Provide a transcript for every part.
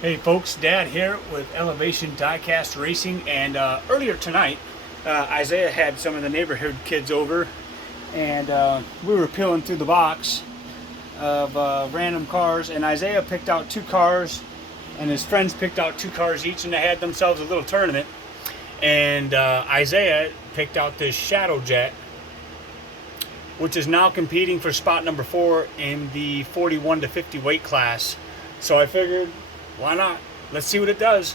Hey folks, Dad here with Elevation Diecast Racing, and earlier tonight Isaiah had some of the neighborhood kids over, and we were peeling through the box of random cars, and Isaiah picked out two cars and his friends picked out two cars each, and they had themselves a little tournament, and Isaiah picked out this ShadowJet, which is now competing for spot number 4 in the 41 to 50 weight class. So I figured, why not? Let's see what it does.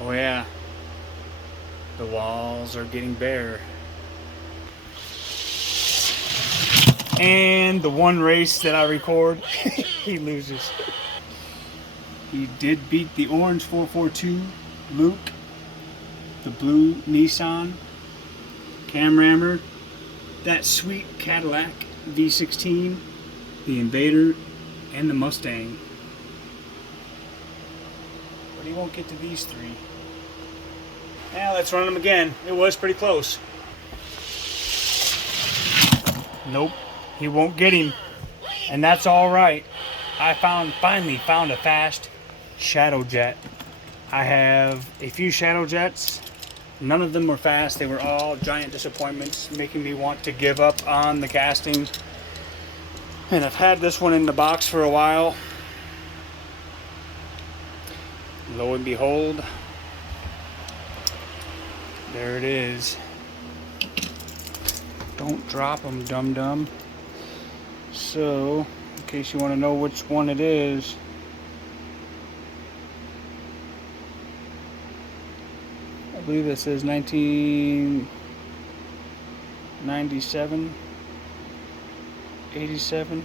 Oh yeah, the walls are getting bare. And the one race that I record, he loses. He did beat the orange 442 Luke, the blue Nissan Cam Rammer, that sweet Cadillac V16, the Invader, and the Mustang. But he won't get to these three. Now let's run them again. It was pretty close. Nope, he won't get him. And that's alright. I finally found a fast ShadowJet. I have a few ShadowJets. None of them were fast. They were all giant disappointments, making me want to give up on the casting. And I've had this one in the box for a while. Lo and behold, there it is. Don't drop them, dum-dum. So, in case you want to know which one it is, I believe it says 1997, 87.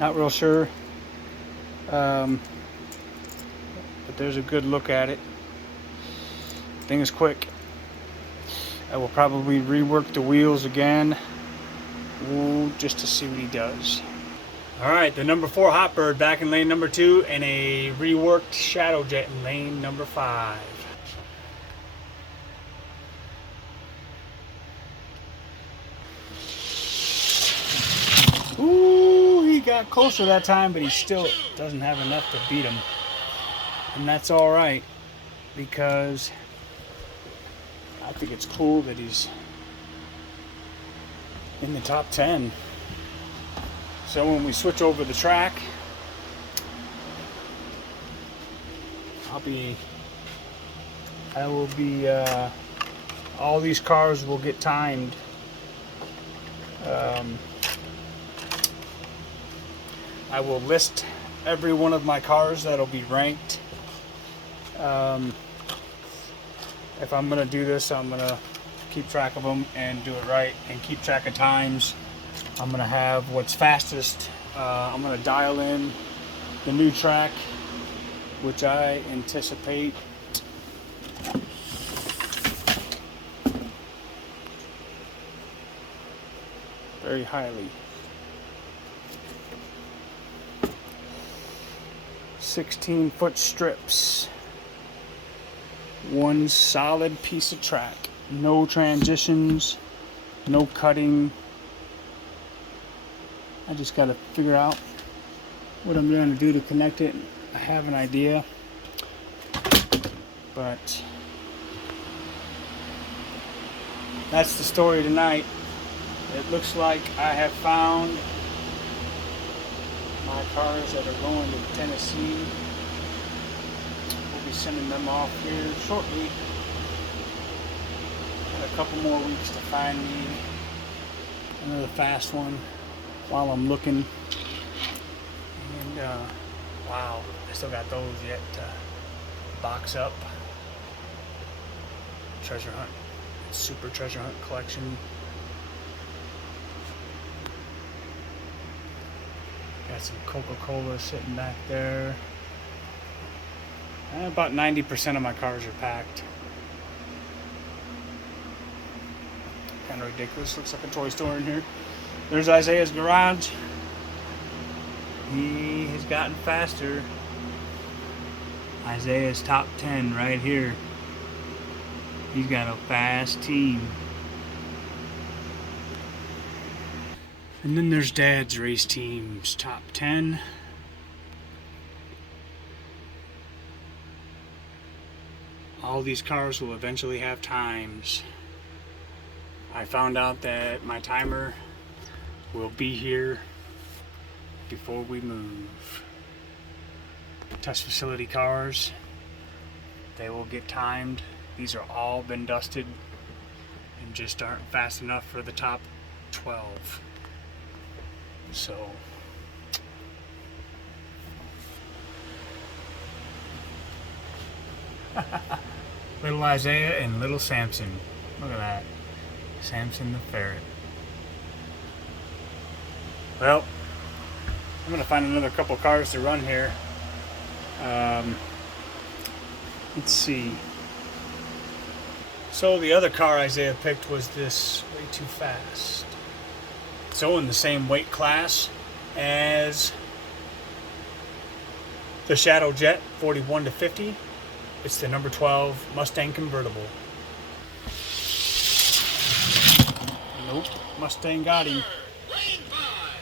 Not real sure. But there's a good look at it. Thing is quick. I will probably rework the wheels again, just to see what he does. Alright, the number 4 Hotbird back in lane number 2, and a reworked ShadowJet in lane number 5. Ooh, he got closer that time, but he still doesn't have enough to beat him. And that's alright, because I think it's cool that he's in the top 10. So when we switch over the track, I will be all these cars will get timed. I will list every one of my cars that'll be ranked. If I'm gonna do this, I'm gonna keep track of them and do it right and keep track of times. I'm gonna have what's fastest. I'm gonna dial in the new track, which I anticipate very highly. 16-foot strips. One solid piece of track. No transitions, no cutting. I just got to figure out what I'm going to do to connect it. I have an idea, but that's the story tonight. It looks like I have found my cars that are going to Tennessee. We'll be sending them off here shortly. Got a couple more weeks to find me another fast one while I'm looking. And wow, I still got those yet to box up. Treasure hunt, super treasure hunt collection. Got some Coca-Cola sitting back there. And about 90% of my cars are packed. Kind of ridiculous. Looks like a toy store in here. There's Isaiah's garage. He has gotten faster. Isaiah's top 10 right here. He's got a fast team. And then there's Dad's race team's top 10. All these cars will eventually have times. I found out that my timer will be here before we move. Test facility cars, they will get timed. These are all been dusted and just aren't fast enough for the top 12. So little Isaiah and little Samson. Look at that. Samson the ferret. Well, I'm gonna find another couple cars to run here. Let's see. So the other car Isaiah picked was this Way Too Fast. So in the same weight class as the ShadowJet 41 to 50. It's the number 12 Mustang convertible. Nope, Mustang got him.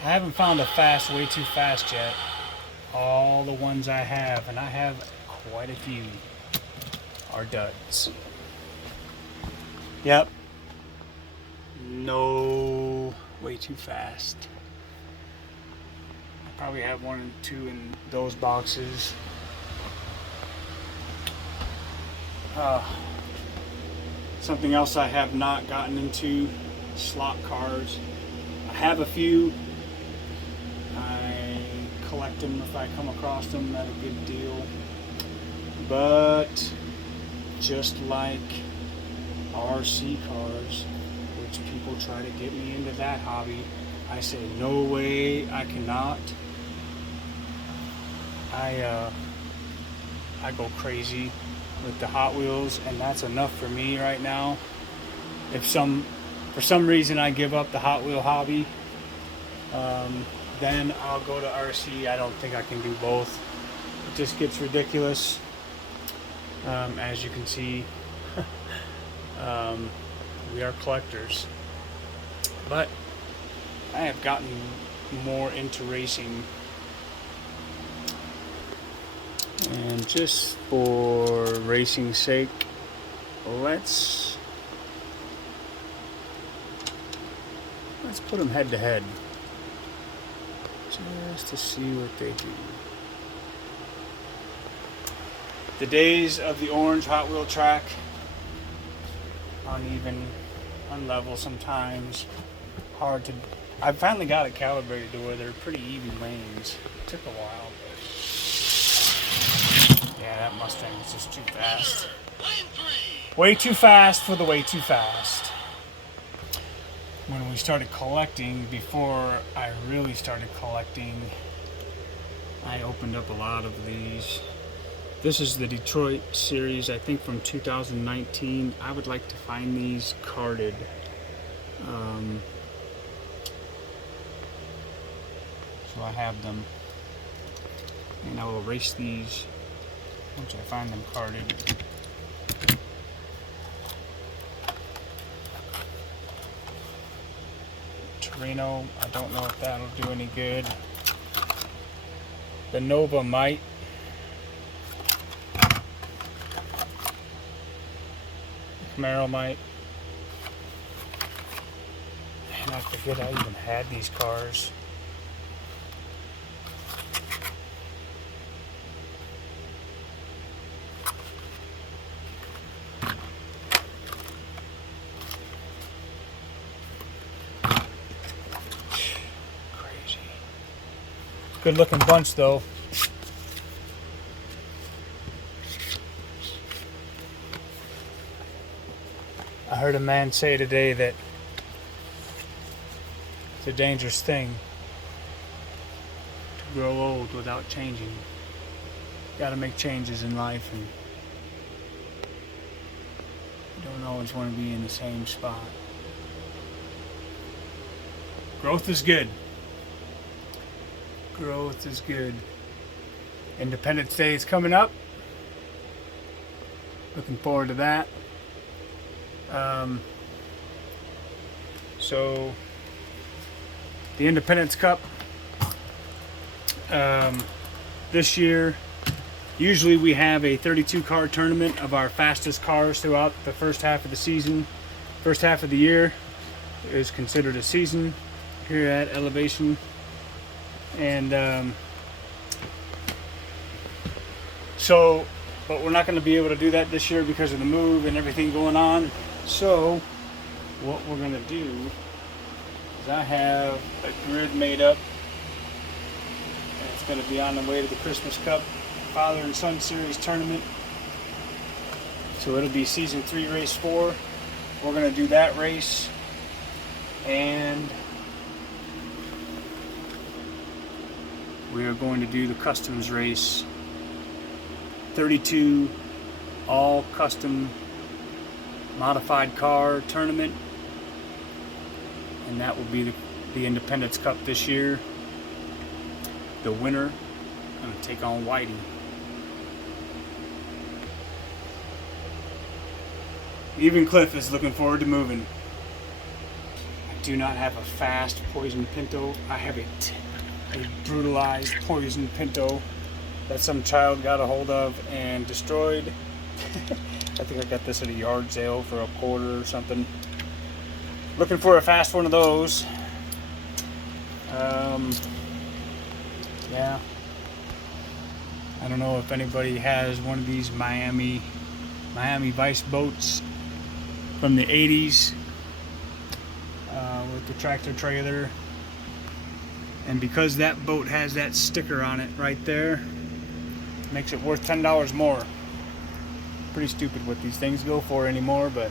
I haven't found a fast Way Too Fast yet. All the ones I have, and I have quite a few, are duds. Yep. No Way Too Fast. I probably have one or two in those boxes. Something else I have not gotten into, slot cars. I have a few. I collect them if I come across them at a good deal. But just like RC cars, which people try to get me into that hobby, I say no way, I cannot. I go crazy with the Hot Wheels, and that's enough for me right now. If for some reason I give up the Hot Wheel hobby, then I'll go to RC. I don't think I can do both. It just gets ridiculous. As you can see, we are collectors. But I have gotten more into racing. And just for racing's sake, let's put them head to head, just to see what they do. The days of the orange Hot Wheel track, uneven, unlevel sometimes, hard to. I finally got it calibrated to where they're pretty even lanes. It took a while. Yeah, that Mustang is just too fast. Way too fast for the Way Too Fast. When we started collecting, before I really started collecting, I opened up a lot of these. This is the Detroit series, I think from 2019. I would like to find these carded. So I have them. And I will race these once I find them carded. Torino, I don't know if that'll do any good. The Nova might. Camaro might. And I forget I even had these cars. Good looking bunch though. I heard a man say today that it's a dangerous thing to grow old without changing. You gotta make changes in life, and you don't always want to be in the same spot. Growth is good. Growth is good. Independence Day is coming up. Looking forward to that. So the Independence Cup this year Usually we have a 32 car tournament of our fastest cars throughout the first half of the season. First half of the year is considered a season here at Elevation. And but we're not going to be able to do that this year because of the move and everything going on. So what we're going to do is I have a grid made up, and it's going to be on the way to the Christmas Cup Father and Son Series tournament. So it'll be season 3, race 4. We're going to do that race, and we are going to do the customs race, 32 all custom modified car tournament, and that will be the Independence Cup this year. The winner going to take on Whitey. Even Cliff is looking forward to moving. I do not have a fast poison pinto. I have a brutalized poison pinto that some child got a hold of and destroyed. I think I got this at a yard sale for $0.25 or something. Looking for a fast one of those. Yeah. I don't know if anybody has one of these Miami Vice boats from the 80s with the tractor trailer. And because that boat has that sticker on it right there, makes it worth $10 more. Pretty stupid what these things go for anymore, but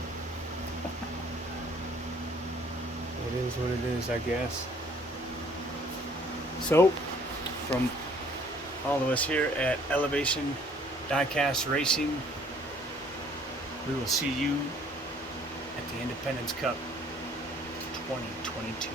it is what it is, I guess. So, from all of us here at Elevation Diecast Racing, we will see you at the Independence Cup 2022.